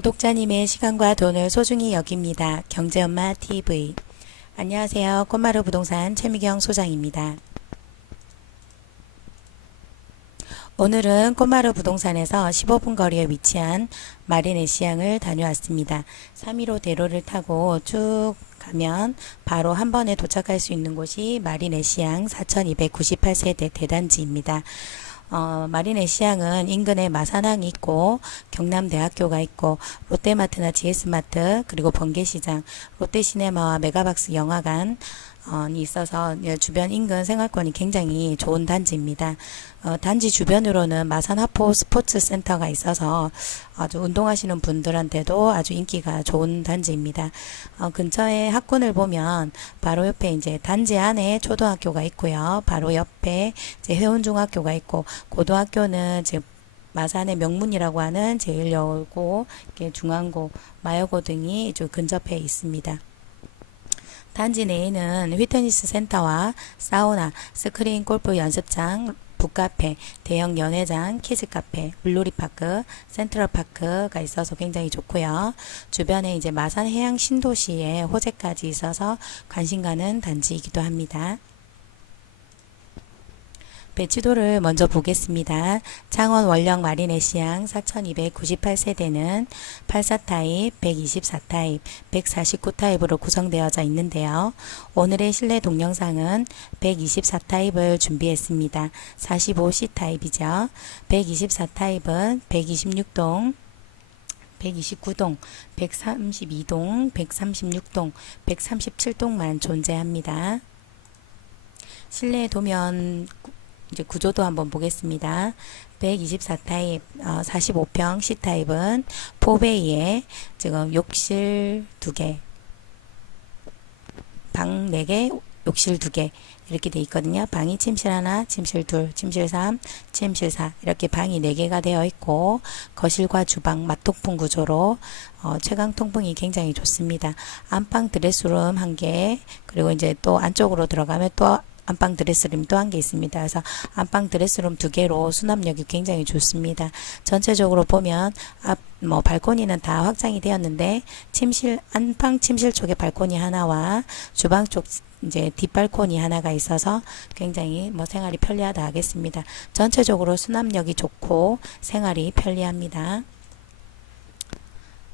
구독자님의 시간과 돈을 소중히 여깁니다. 경제엄마 TV. 안녕하세요. 꽃마루 부동산 최미경 소장입니다. 오늘은 꽃마루 부동산에서 15분 거리에 위치한 마린의 시향을 다녀왔습니다. 315 대로를 타고 쭉 가면 바로 한 번에 도착할 수 있는 곳이 마린의 시향 4298세대 대단지입니다. 어, 마린의 시향은 인근에 마산항이 있고 경남대학교가 있고 롯데마트나 GS마트 그리고 번개시장 롯데시네마와 메가박스 영화관 있어서 주변 인근 생활권이 굉장히 좋은 단지입니다. 어, 단지 주변으로는 마산 하포 스포츠 센터가 있어서 아주 운동하시는 분들한테도 아주 인기가 좋은 단지입니다. 어, 근처에 학군을 보면 바로 옆에 이제 단지 안에 초등학교가 있고요. 바로 옆에 이제 회원중학교가 있고 고등학교는 지금 마산의 명문이라고 하는 제일여고, 중앙고, 마여고 등이 좀 근접해 있습니다. 단지 내에는 휘트니스 센터와 사우나, 스크린 골프 연습장, 북카페, 대형 연회장, 키즈카페, 물놀이파크, 센트럴파크가 있어서 굉장히 좋고요. 주변에 이제 마산 해양 신도시의 호재까지 있어서 관심 가는 단지이기도 합니다. 배치도를 먼저 보겠습니다. 창원 원령 마리네시앙 4298세대는 84타입, 124타입, 149타입으로 구성되어져 있는데요. 오늘의 실내 동영상은 124타입을 준비했습니다. 45C 타입이죠. 124타입은 126동, 129동, 132동, 136동, 137동만 존재합니다. 실내 도면 이제 구조도 한번 보겠습니다. 124타입, 어, 45평 C타입은 4베이에 지금 욕실 2개, 방 4개, 욕실 2개 이렇게 돼 있거든요. 방이 침실 하나, 침실 둘, 침실 3, 침실 4 이렇게 방이 4개가 되어 있고 거실과 주방 맞통풍 구조로 어, 최강 통풍이 굉장히 좋습니다. 안방 드레스룸 1개 그리고 이제 또 안쪽으로 들어가면 또 안방 드레스룸 또 한 개 있습니다. 그래서 안방 드레스룸 두 개로 수납력이 굉장히 좋습니다. 전체적으로 보면 앞 뭐 발코니는 다 확장이 되었는데 침실 안방 침실 쪽에 발코니 하나와 주방 쪽 이제 뒷발코니 하나가 있어서 굉장히 뭐 생활이 편리하다 하겠습니다. 전체적으로 수납력이 좋고 생활이 편리합니다.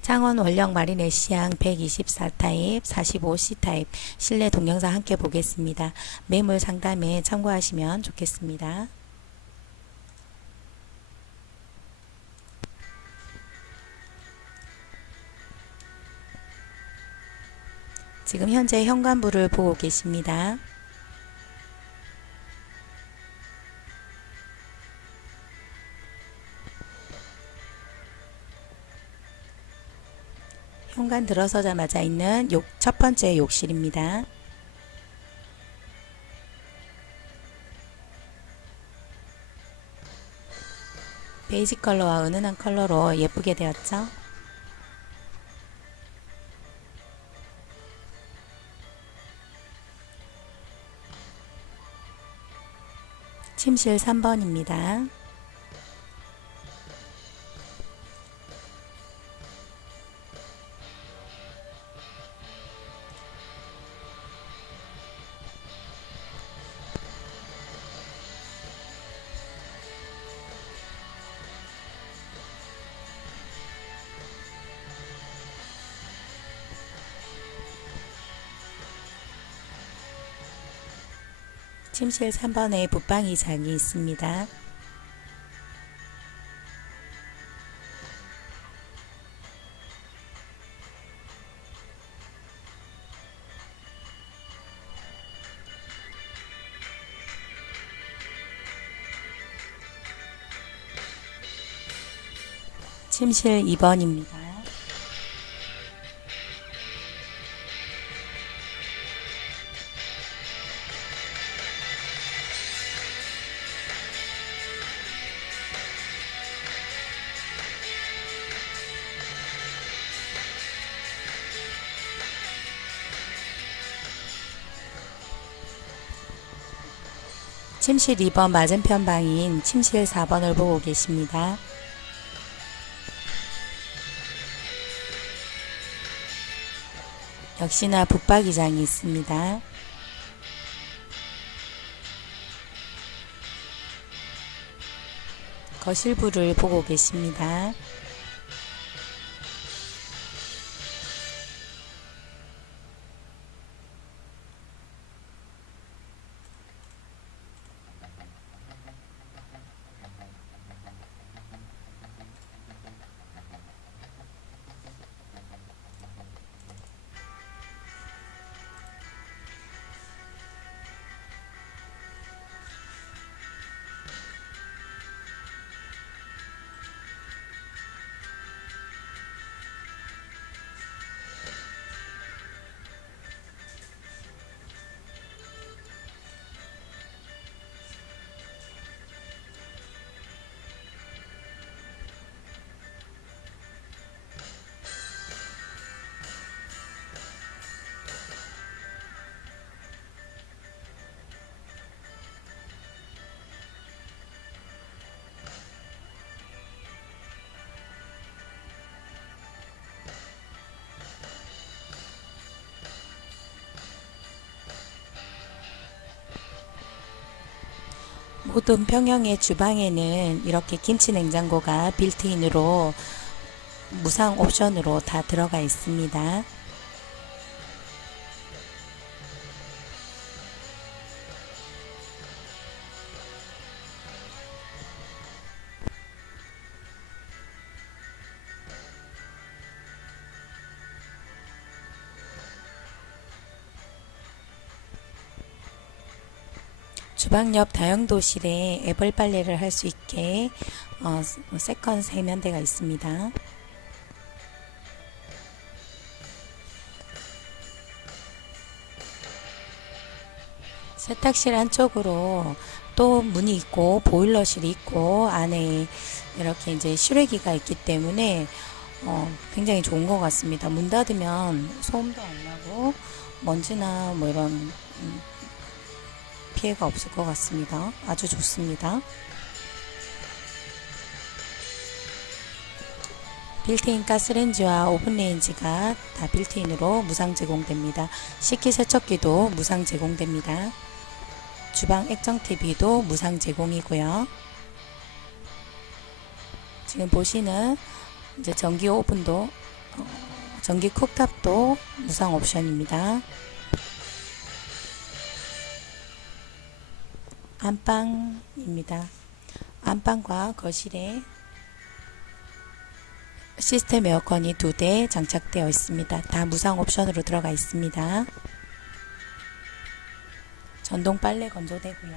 창원 원령 마리네시앙 124타입, 45C 타입 실내 동영상 함께 보겠습니다. 매물 상담에 참고하시면 좋겠습니다. 지금 현재 현관부를 보고 계십니다. 현관 들어서자마자 있는 욕, 첫 번째 욕실입니다. 베이지 컬러와 은은한 컬러로 예쁘게 되었죠. 침실 3번입니다. 침실 3번에 붙방 이장이 있습니다. 침실 2번입니다. 침실 2번 맞은편 방인 침실 4번을 보고 계십니다. 역시나 붙박이장이 있습니다. 거실부를 보고 계십니다. 모든 평형의 주방에는 이렇게 김치 냉장고가 빌트인으로 무상 옵션으로 다 들어가 있습니다. 주방 옆 다용도실에 애벌 빨래를 할 수 있게 어, 세컨 세면대가 있습니다. 세탁실 안쪽으로 또 문이 있고 보일러실이 있고 안에 이렇게 이제 실외기가 있기 때문에 어, 굉장히 좋은 것 같습니다. 문 닫으면 소음도 안 나고 먼지나 뭐 이런 음, 피해가 없을 것 같습니다. 아주 좋습니다. 빌트인 가스레인지와 오븐레인지가 다 빌트인으로 무상 제공됩니다. 식기세척기도 무상 제공됩니다. 주방 액정 TV도 무상 제공이고요. 지금 보시는 이제 전기 오븐도 어, 전기 쿡탑도 무상 옵션입니다. 안방입니다. 안방과 거실에 시스템 에어컨이 두 대 장착되어 있습니다. 다 무상 옵션으로 들어가 있습니다. 전동 빨래 건조대고요.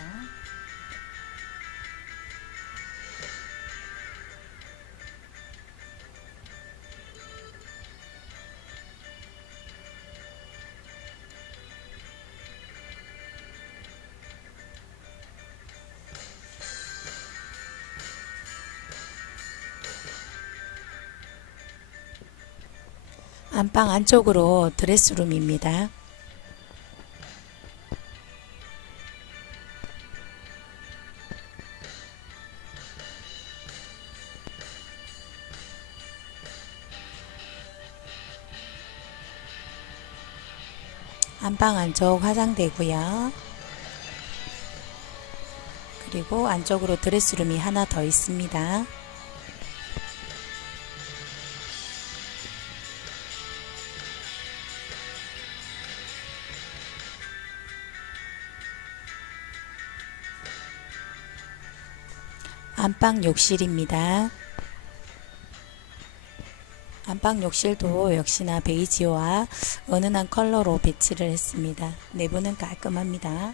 안방 안쪽으로 드레스룸입니다. 안방 안쪽 화장대고요. 그리고 안쪽으로 드레스룸이 하나 더 있습니다. 안방 욕실입니다. 안방 욕실도 역시나 베이지와 은은한 컬러로 배치를 했습니다. 내부는 깔끔합니다.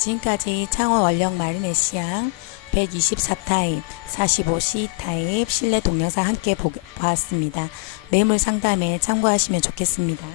지금까지 창원 원령 마리네 시향 124타입, 45C 타입 실내 동영상 함께 보, 보았습니다. 매물 상담에 참고하시면 좋겠습니다.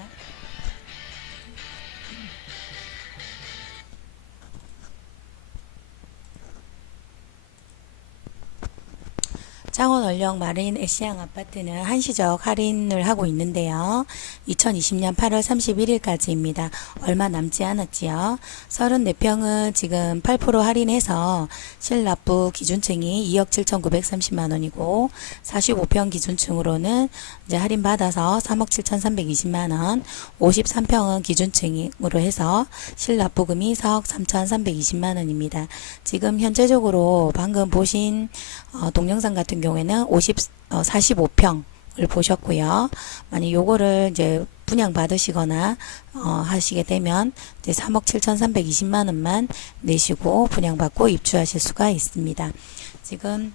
창원 원령 마린 애시앙 아파트는 한시적 할인을 하고 있는데요. 2020년 8월 31일까지입니다. 얼마 남지 않았지요. 34평은 지금 8% 할인해서 실납부 기준층이 2억 7,930만 원이고 45평 기준층으로는 이제 할인 받아서 3억 7,320만 원, 53평은 기준층으로 해서 실납부금이 4억 3,320만 원입니다. 지금 현재적으로 방금 보신 어, 동영상 같은 경우에는 50, 어, 45평을 보셨고요. 만약 요거를 이제 분양 받으시거나 어, 하시게 되면 이제 3억 7,320만 원만 내시고 분양받고 입주하실 수가 있습니다. 지금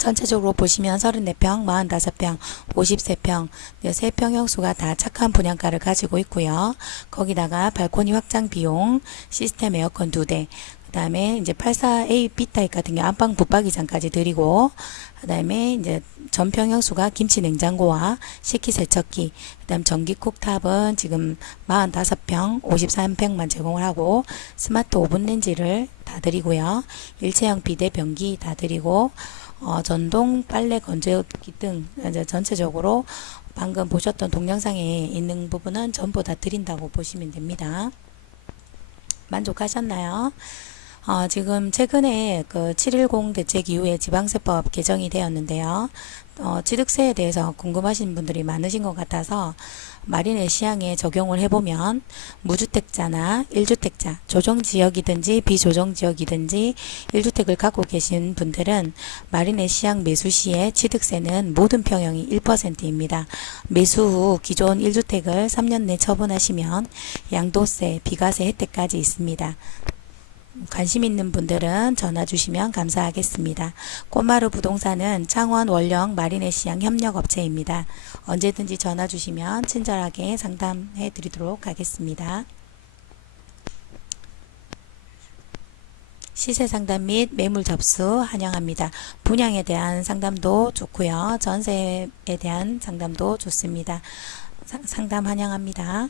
전체적으로 보시면 34평, 45평, 53평, 3평 형수가 다 착한 분양가를 가지고 있고요. 거기다가 발코니 확장 비용, 시스템 에어컨 2대, 그 다음에 이제 84A B 타입 같은 경우 안방 붙박이장까지 드리고, 그 다음에 이제 전평 형수가 김치 냉장고와 식기 세척기, 그 다음 전기 쿡탑은 지금 45평, 53평만 제공을 하고, 스마트 오븐 렌지를 다 드리고요. 일체형 비대 변기 다 드리고, 어, 전동 빨래 건조기 등 이제 전체적으로 방금 보셨던 동영상에 있는 부분은 전부 다 드린다고 보시면 됩니다. 만족하셨나요? 어, 지금 최근에 그 710 대책 이후에 지방세법 개정이 되었는데요. 어, 취득세에 대해서 궁금하신 분들이 많으신 것 같아서 마린의 시향에 적용을 해보면 무주택자나 1주택자, 조정지역이든지 비조정지역이든지 1주택을 갖고 계신 분들은 마린의 시향 매수 시에 취득세는 모든 평형이 1%입니다. 매수 후 기존 1주택을 3년 내 처분하시면 양도세, 비과세 혜택까지 있습니다. 관심 있는 분들은 전화 주시면 감사하겠습니다. 꼬마루 부동산은 창원 원령 마리네시양 협력업체입니다. 언제든지 전화 주시면 친절하게 상담해 드리도록 하겠습니다. 시세 상담 및 매물 접수 환영합니다. 분양에 대한 상담도 좋고요. 전세에 대한 상담도 좋습니다. 사- 상담 환영합니다.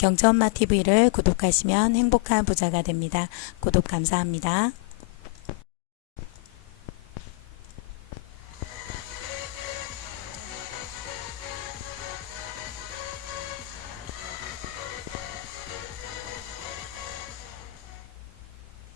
경전마 TV를 구독하시면 행복한 부자가 됩니다. 구독 감사합니다.